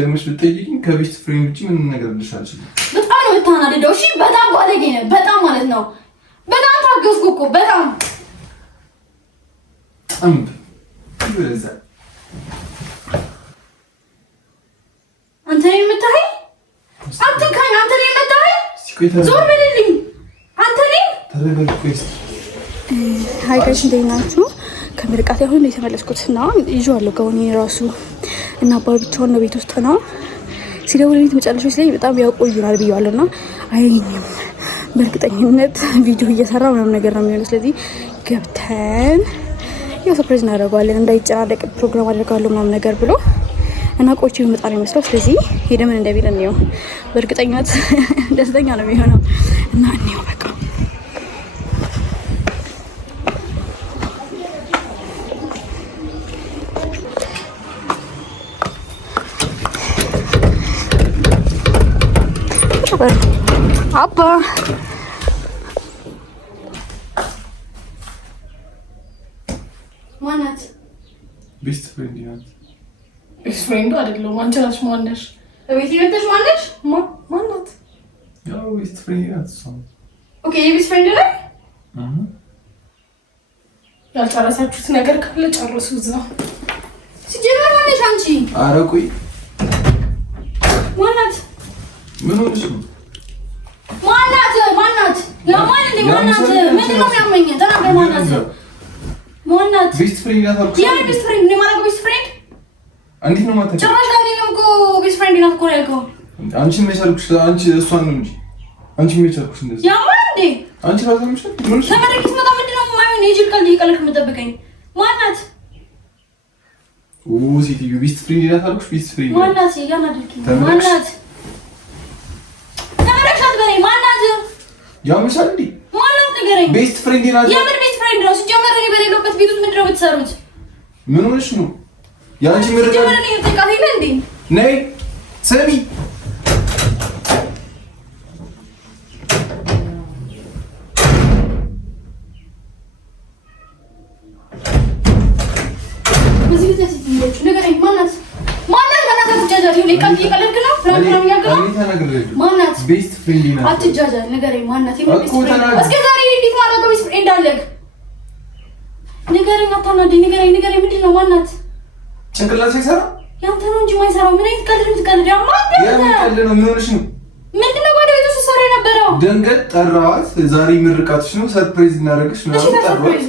ደግመሽ ብትጠይቂኝ ከቤስት ፍሬንድ ውጪ ምንም ነገር ልልሽ በጣም ነው የምታናድደው። እሺ በጣም ባለጌ ነህ። በጣም ማለት ነው። በጣም ታገዝኩ እኮ በጣም ይበዛ። አንተ የምታይ አትንካኝ። አንተ የምታይ ዞር በልልኝ። አንተ ተረጋግጥ። ሃይ ጋይስ እንዴት ናችሁ? ከምርቃት አሁን የተመለስኩት እና ይዤዋለሁ ጋውን ራሱ እና አባባ ብቻውን ነው ቤት ውስጥ ነው። ሲደውልልኝ መጨረሻው ላይ በጣም ያቆዩናል ብየዋለሁና አይኝም በእርግጠኝነት ቪዲዮ እየሰራ ምናምን ነገር ነው የሚሆነው። ስለዚህ ገብተን ያው ሰርፕራይዝ እናደርገዋለን እንዳይጨናነቅ ፕሮግራም አደርጋለሁ ምናምን ነገር ብሎ እና ቆይቼ የሚመጣ ነው የሚመስለው። ስለዚህ ሄደን እንደሚለን ነው በእርግጠኝነት ደስተኛ ነው የሚሆነው እና እንየው በቃ አባ ማናት? ቤስት ፍሬንድ ናት። ቤስት ፍሬንዱ አይደለም። አንቺ ነሽ ማነሽ? ቤት ይመጣሽ ማነሽ? ማናት? ያው ቤስት ፍሬንድ ናት እሷ። ኦኬ የቤስት ፍሬንድ ላይ ያልጨረሳችሁት ነገር ካለ ጨርሱ እዛው። ሲጀመር ማነሽ አንቺ? ኧረ ቆይ ማናት? ምን ሆነሽ ነው? ማናት? ለማን እንደ ማናት? ምንድን ነው የሚያመኝ? ተናገር። ማናት? ቤስት ፍሬንድ ናት አልኩሽ። ያ ቤስት ፍሬንድ ነው ማለት ቤስት ፍሬንድ እንዴት ነው ማለት? ጭራሽ ላይ ነው እኮ ቤስት ፍሬንድ ናት እኮ ያልከው። አንቺ መቻልኩሽ አንቺ እሷን ነው እንጂ አንቺ መቻልኩሽ እንደዚህ ያ ማን እንዴ? አንቺ ራስሽ ምን ተመረቂት መጣ። ምንድን ነው ማይሆን የጅል ቃል እየቀለድክ የምጠብቀኝ? ማናት? ሴትዮ ቤስት ፍሬንድ ናት አልኩሽ። ቤስት ፍሬንድ ማናት? ያናድርኪ ማናት? ተመረቅሻት በኔ ማናት? ያምሻል እንዴ? ማናት ንገረኝ። ቤስት ፍሬንድ ናት። የምን ቤስት ፍሬንድ ነው? ሲጀመር እኔ በሌለበት ቤት ውስጥ ምንድን ነው የምትሰሩት? ምን ሆነሽ ነው? ያንቺ ምርቃት ሲጀመር እኔ ተቃቴ ነኝ እንዴ? ነይ ሰሚ ቤስት ፍሬንድ ናት። አትጃጃል ንገረኝ። ማናት? እስከ ዛሬ እንዴት ማላውቀው ቤስት ፍሬንድ አለህ? ንገረኝ። አታናደኝ። ንገረኝ። ምንድን ነው? ማናት? ጭንቅላት ሳይሰራ ያንተ ነው እንጂ ማይሰራው። ምን አይነት ቀልድ የምትቀልድ? ቀልድ ነው። ምን ሆነሽ ነው? ምንድን ነው ወደ ቤቱ ስትሰራ የነበረው? ደንገት ጠራዋት። ዛሬ ምርቃትሽ ነው፣ ሰርፕራይዝ እናደርግሽ ነው። ሰርፕራይዙ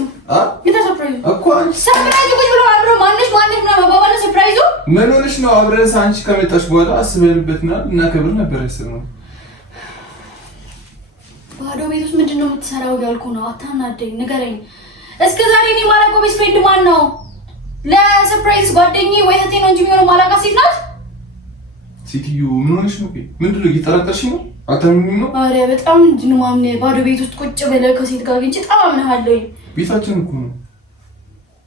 እኮ አንቺ ሰርፕራይዙ ቁጭ ብሎ አብሮ ማነሽ ነው ባባለ ሰርፕራይዙ። ምን ሆነሽ ነው? አብረን አንቺ ከመጣሽ በኋላ አስበንበትና እናከብር ነበር ያሰብነው። ባዶ ቤት ውስጥ ምንድን ነው የምትሰራው እያልኩ ነው። አታናደኝ። ንገረኝ። እስከ ዛሬ እኔ ማላውቀው ቤስት ፍሬንድ ማን ነው? ለሰርፕራይዝ ጓደኛዬ ወይ እህቴ ነው እንጂ የሚሆነው ማላውቃት ሴት ናት። ሴትዮ ምን ሆነሽ ነው? ምንድን ነው እየጠራጠርሽ ነው? አታምኚም ነው? ኧረ በጣም እንትን ማምነ ባዶ ቤት ውስጥ ቁጭ ብለህ ከሴት ጋር ግን በጣም አምነሃለሁ። ቤታችን እኮ ነው።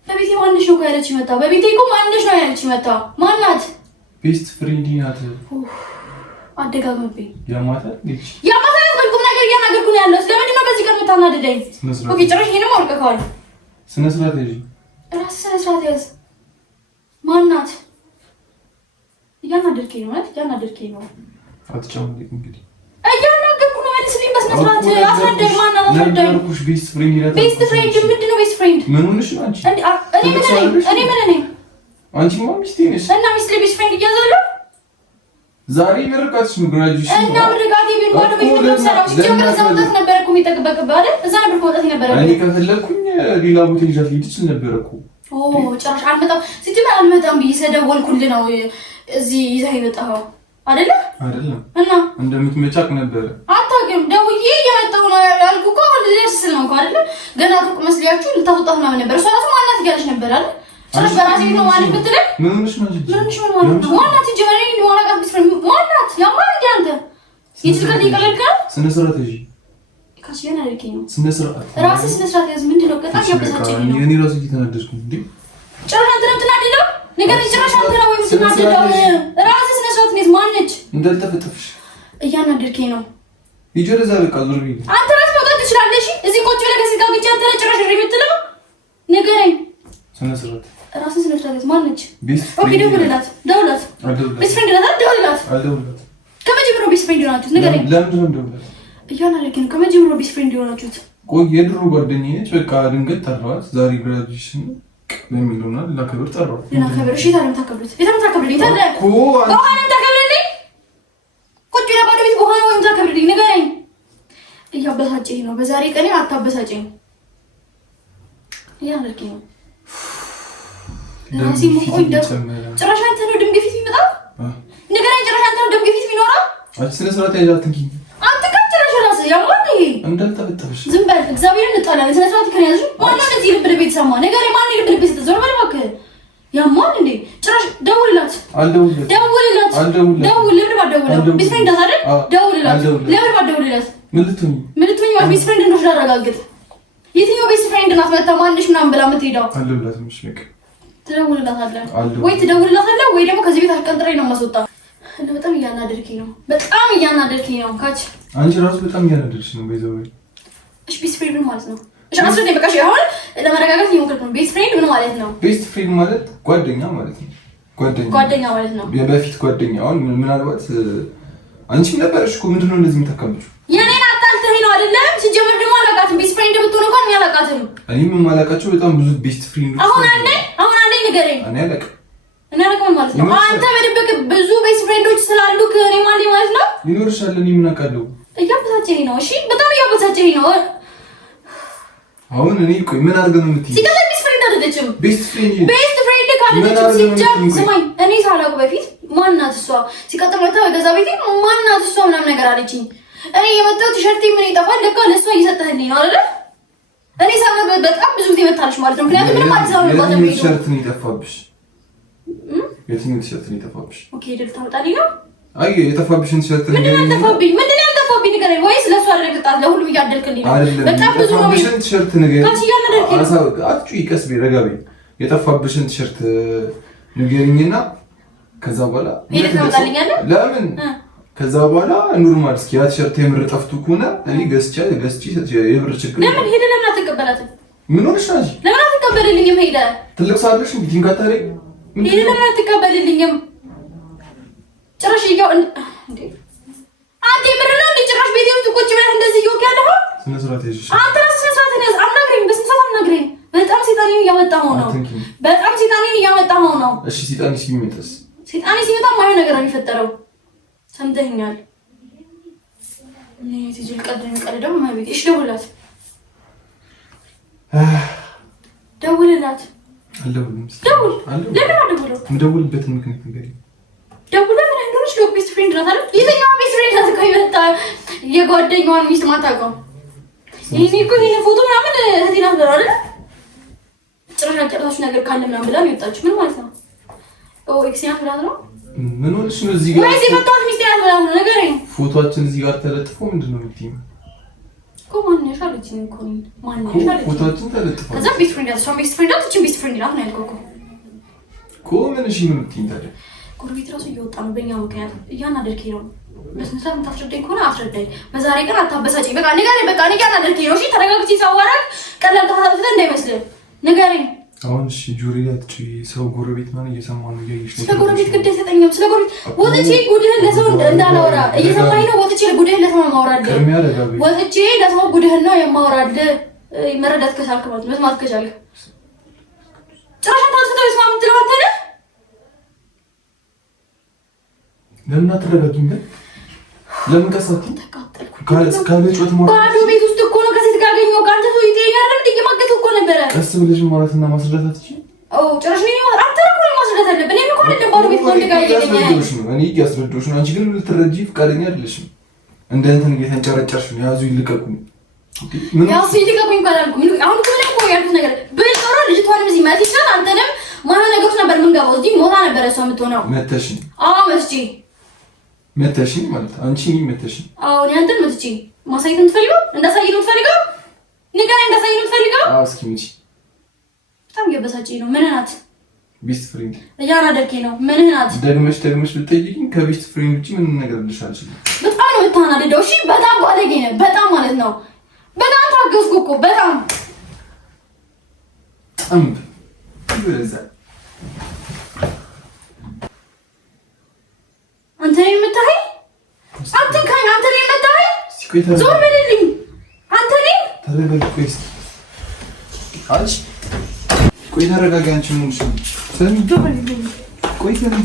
በቤቴ ማንሽ ነው ያለች መጣ። በቤቴ እኮ ማንሽ ነው ያለች መጣ። ማናት? ቤስት ፍሬንድ ናት። አደጋግምብኝ። ያማታል በቁም ነገር እያናገርኩ ነው ያለው። ስለምንድን ነው በዚህ ቀን የምታናድደኝ? ኦኬ ጭራሽ ይሄንም አውልቀኸዋል። ስነ ስርዓት ያዥ። እራስህ ስነ ስርዓት ያዝ። ማናት? እያናደድከኝ ነው ማለት እያናደድከኝ ነው። አትጫወትም እንግዲህ እያናገርኩ ነው። መልስልኝ በስነ ስርዓት አስረዳኝ። ማናት? አስረዳኝ። ቤስት ፍሬንድ ናት። ቤስት ፍሬንድ ምንድን ነው? ቤስት ፍሬንድ ምን ሆነሽ ነው አንቺ? እኔ ምን ነኝ? አንቺ ሚስቴ ነሽ እና ሚስት ቤስት ፍሬንድ እያዘለሁ ዛሬ ምርቃትሽ ነው። ግራጁዌሽን እና ምርቃቴ ቢል ወደ ቤት ነው ሲጀምር እዛ መውጣት ነበረ እኮ የሚጠበቅብህ አይደል? እዛ ነበር መውጣት ነበረ። እኔ ከፈለኩኝ ሌላ ቦታ ይዣት ሄድ ይችል ነበር እኮ። ጭራሽ አልመጣም። ሲጀምር አልመጣም ብዬ ስደወልኩልህ ነው እዚህ ይዘህ የመጣኸው አይደለም? እና እንደምትመጫቅ ነበረ። አታውቅም። ደውዬ እየመጣሁ ነው ያልኩህ እኮ አሁን ልደርስ ስል ነው እኮ አይደለ? ገና ሩቅ መስሊያችሁ ልታስወጣት ምናምን ነበር። እሷ እራሱ ማናት እያለች ነበር አይደል? ጭራሽ በራሴ ቤት ነው ማለት ብትለኝ ምን ሆነሽ ነው? ማናት? ሲጀመር እኔ ማላውቃት ቤስት ፍሬንድ ማናት? ያማን እንደ አንተ የትልቀት ይቀለልካ ስነ ስርዓት ያዥ። ካሲያን አልከኝ ነው ስነ ስርዓት ራስህ ስነ ስርዓት ያዝ። ምንድን ነው ቀጣይ ያበሳጨኝ ነው? እኔ ራሱ እየተናደድኩ እንዴ። ጭራሽ አንተ ነው የምትናደደው? ነገር ጭራሽ አንተ ነው የምትናደደው? ራስህ ስነ ስርዓት ያዝ። ማነች? እንዳልተፈጠፍሽ እያናደድከኝ ነው። ሂጂ ወደዛ በቃ ዞር ቢል አንተ ራስህ መውጣት ትችላለሽ። እዚህ ቁጭ ብለህ ከዚህ ጋር ብቻ አንተ ነህ ጭራሽ እሪ የምትለው ንገረኝ። ስነ ስርዓት ራስን ስለተረጋግጥ ማነች? ኦኬ ደውልላት። ቤስት ፍሬንድ ናት። ደውልላት። ከመጀመሪያው ቤስት ፍሬንድ ናችሁት? ንገረኝ። ለምንድን ነው ደውልላት? እያናደርግ ነው። ከመጀመሪያው ቤስት ፍሬንድ የሆናችሁት? ቆይ የድሮ ጓደኛዬ ነች። በቃ ድንገት ጠራኋት። ዛሬ ግራጁዌሽን በሚሉና ላከብር ጠራኋት። ላከብር? እሺ ታለም ታከብሩት። የታለም ታከብሩልኝ? ታለ በኋላም ታከብሩልኝ። ቁጭ ብላ ባዶ ቤት በኋላ ወይም ታከብሩልኝ። ንገረኝ። እያበሳጨኝ ነው። በዛሬ ቀኔ አታበሳጨኝ። እያናደርግ ነው። ራሴ ሞቆኝ ጭራሽ አንተ ነው ደም ግፊት የሚመጣ? ንገረኝ። ጭራሽ አንተ ነው ደም ግፊት የሚኖረው? አንቺ ስነ ስርዓት ያዛትንኪ አንተ ከጭራሽ ራስህ ያማል። ይሄ እንዳልተበጠብሽ ዝም በል። እግዚአብሔርን እንጣላለን። ስነ ስርዓት ከያዙ ማነው እንደዚህ ልብ ልብ የተሰማ ነገር? ማን ልብ ልብ የተዘረ በል እባክህ። ያማል እንዴ? ጭራሽ ደውልላት። አልደውልላት። ደውልላት። ደውል። ለምን ባደውልላት? ቤስት ፍሬንድ አይደል? ደውልላት። ለምን ባደውልላት? ምን ልትሆኚ ማለት ቤስት ፍሬንድ እንደሆነሽ ላረጋግጥ። የትኛው ቤስት ፍሬንድ ናት? መታ ማንሽ ምናምን ብላ የምትሄዳው? አልደውልላት። ምሽ በቃ ትደውልላታለህ ወይ ትደውልላታለህ ወይ ደግሞ ከዚህ ቤት አስቀንጥረኝ ነው የማስወጣ። እና በጣም እያናደድከኝ ነው። በጣም እያናደድከኝ ነው። ካች አንቺ ራሱ በጣም እያናደድሽ ነው። በይዘው እሺ ቤስት ፍሬንድ ምን ማለት ነው? እሺ አስረዳኝ በቃ። እሺ አሁን ለመረጋጋት እየሞከርኩ ነው። ቤስት ፍሬንድ ምን ማለት ነው? ቤስት ፍሬንድ ማለት ጓደኛ ማለት ነው። ጓደኛ ማለት ነው። የበፊት ጓደኛ። አሁን ምናልባት አንቺም ነበርሽ እኮ። ምንድነው እንደዚህ የምታከምጪው? የኔን አጣልተኸኝ ነው አይደለም? ሲጀመር ደግሞ አላውቃትም። ቤስት ፍሬንድ የምትሆነው እንኳን እኔ አላውቃትም። እኔም የማላውቃቸው በጣም ብዙ ቤስት ፍሬንዶች አሁን አንዴ ንገረኝ። እኔ አላውቅም ማለት ነው። አንተ በድብቅ ብዙ ቤስት ፍሬንዶች ስላሉ እኔ ማለት ነው ይኖርሻል። እኔ ምን አውቃለሁ? እያበሳጨኝ ነው። እሺ በጣም እያበሳጨኝ ነው። አሁን እኔ ቆይ ምን አድርገህ ነው የምትይኝ? ሲቀጥል ቤስት ፍሬንድ አይደለችም። ቤስት ፍሬንድ ካለችም ሲጀምር ስማኝ፣ እኔ ሳላውቅ በፊት ማናት እሷ? ሲቀጥል መታ በገዛ ቤቴ ማናት እሷ ምናምን ነገር አለችኝ። እኔ የመጣው ቲሸርቴ ምን ይጠፋል? ለካ ለእሷ እየሰጠህልኝ ነው አይደለ? እኔ ሳላውቅ በጣም ብዙ ጊዜ መታለች ማለት ነው። ምክንያቱም ምንም አዲስ አበባ መጣ ነው። ቲሸርት ነው የጠፋብሽ? የትኛው ቲሸርት ነው የጠፋብሽ? ኦኬ ደል ታመጣልኝ ነው? አይ የጠፋብሽን ቲሸርት ነው። ምንድን ነው ያልጠፋብኝ? ንገረኝ። ወይስ ለእሷ አደረግጣት ለሁሉም እያደልክልኝ ነው? በጣም ብዙ ነው። የጠፋብሽን ቲሸርት ንገረኝ። አትጩይ፣ ቀስ በይ፣ ረጋ በይ። የጠፋብሽን ቲሸርት ንገሪኝና ከዛ በኋላ ሄደህ ታመጣልኛለህ። ለምን? ከዛ በኋላ ኖርማል። እስኪ ያ ቲሸርት የምር ጠፍቶ ከሆነ እኔ ገዝቼ የብር ችግር ለምን ሄደህ ለምን አትቀበላትም? ምን ሆነሽ ነው? ለምን አትቀበልልኝም? ሄደህ ትልቅ ሰው አይደለሽ? እንዴ ቲንካታሪ ሄደህ ለምን አትቀበልልኝም? ጭራሽ ይጋው እንዴ አንተ የምር ነው እንዴ? ጭራሽ ቤቴ ውስጥ ቁጭ ብለህ እንደዚህ ይወቅ ያለው ስነ ስርዓት ያዥሽ። አንተ ራስህ ስነ ስርዓት ያዝ። አናግረኝ፣ በስነ ስርዓት አናግረኝ። በጣም ሴጣኔን እያመጣኸው ነው። በጣም ሴጣኔን እያመጣኸው ነው። እሺ ሴጣኔ ሲመጣስ? ሴጣኔ ሲመጣ ማየው ነገር ነው የሚፈጠረው። ሰምተኸኛል? እኔ ትጅል ቀደም ማቤት። እሺ ደውልላት። ደውልላት። አልደውልም። ደውል። ለምን አልደውልም? የምደውልበትን ምክንያት ንገሪኝ። ደውልላት። ምን እንደሆነች ነው? ቤስት ፍሬንድ ናት አይደል? የትኛዋ ቤስት ፍሬንድ ናት? ቆይ መጣ የጓደኛዋን ሚስት ማታውቀው። ይሄ እኮ ይሄ ፎቶ ምናምን እህቴ ናት ብለው አይደል? ጭራሽ ያጨረሳችሁ ነገር ካለ ምናምን ብላ ነው የወጣችው። ምን ማለት ነው? ኦ ኤክስ ናት ብላ ነው? ምን ሆነሽ ነው? እዚህ ጋር ወይስ የመጣሁት ሚስት ናት ብላ ነው? ንገረኝ። ፎቶአችን እዚህ ጋር ተለጥፎ ምንድን ነው የምትይኝ? እኮ ማን ያሻለችኝ እኮ ነው። ማን ያሻለችኝ? ፎቶአችን ተለጥፎ ከዛ ቤስት ፍሬንድ ናት። እሷ ቤስት ፍሬንድ ናት። እቺ ቤስት ፍሬንድ ናት ነው ያልኩህ እኮ። ምን እሺ ነው የምትይኝ ታዲያ? ጎረቤት ራሱ እየወጣ ነው በእኛ ምክንያት። እያናደድከኝ ነው። በስንት ሰዓት የምታስረዳኝ ከሆነ አስረዳኝ። በዛሬ ቀን አታበሳጨኝ። በቃ ንገረኝ። በቃ እያናደድከኝ ነው። እሺ ተረጋግቼ ሳዋራክ ቀላል ተፋታፍተህ እንዳይመስልህ ንገረኝ። አሁን እሺ ጆሪ ያቺ ሰው ጎረቤት ማን እየሰማ ነው? እያየሽ ነው? ስለ ጎረቤት ግድ አይሰጠኝም። ስለ ጎረቤት ወጥቼ ጉድህን ለሰው እንዳላወራ እየሰማኝ ነው። ወጥቼ ጉድህን ለሰው ማውራልህ። ወጥቼ ለሰው ጉድህን ነው የማወራልህ። መረዳት ከቻልክ ማለት መስማት ከቻልክ ጭራሽ ታስተው ይስማ የምትለው አንተ ነህ። ለምን አትረጋጊም? ለምን ቀሳት ተቃጠልኩ? ካለ ጮት ማለት ባዶ ቤት ውስጥ እኮ ነው ከሴት ጋር አገኘሁ። ካንተ ሰው ይጤኛል እንዴ? የማገቱ እኮ ነበረ። ቀስ ብለሽ ማውራትና ማስረዳት አትችይም? ጭራሽ ምን ይወራ? አንተ እኮ ማስረዳት አለብህ። እኔ እኮ አይደለም ባዶ ቤት ወንድ ጋር እየገኘኸኝ ነው። እኔ እያስረዳሁሽ ነው። አንቺ ግን ልትረጂ ፈቃደኛ አይደለሽም። እንደ እንትን እየተንጨረጨርሽ ነው። ያዙ ይልቀቁኝ። ያዙ ይልቀቁኝ ካላልኩ አሁን እኮ ያልኩት ነገር ብልጦራ ልጅቷንም እዚህ ማለት ይችላል። አንተንም ማን ነገሮች ነበር የምንገባው። እዚህ ሞታ ነበር እሷ የምትሆነው። መተሽኝ? አዎ መተሽኝ ማለት አንቺ መተሽኝ? አዎ እኔ አንተን መትቼ ማሳየት የምትፈልገው እንዳሳየህ ነው የምትፈልገው? ንገረኝ። እንዳሳየህ ነው የምትፈልገው? አዎ እስኪ ምጪ። በጣም እየበሳጨኝ ነው። ምን ናት? ቤስት ፍሬንድ እያናደድከኝ ነው። ምን ናት? ደግመሽ ብትጠይቂኝ ከቤስት ፍሬንድ ውጪ ምንም ነገር ልልሽ አልችልም። በጣም ነው የምታናደደው። እሺ በጣም ባለጌ ነህ። በጣም ማለት ነው። በጣም ታገዝኩ እኮ በጣም ጥምብ ይበዛ አትንካኝ። አንተ ነህ የመጣኸኝ። ዞር በልልኝ። አንተ ነህ። ተረጋጊ። ቆይ ተረጋጊ። አንቺ ሙሉሽ ሰሚ። ቆይ ሰሚ።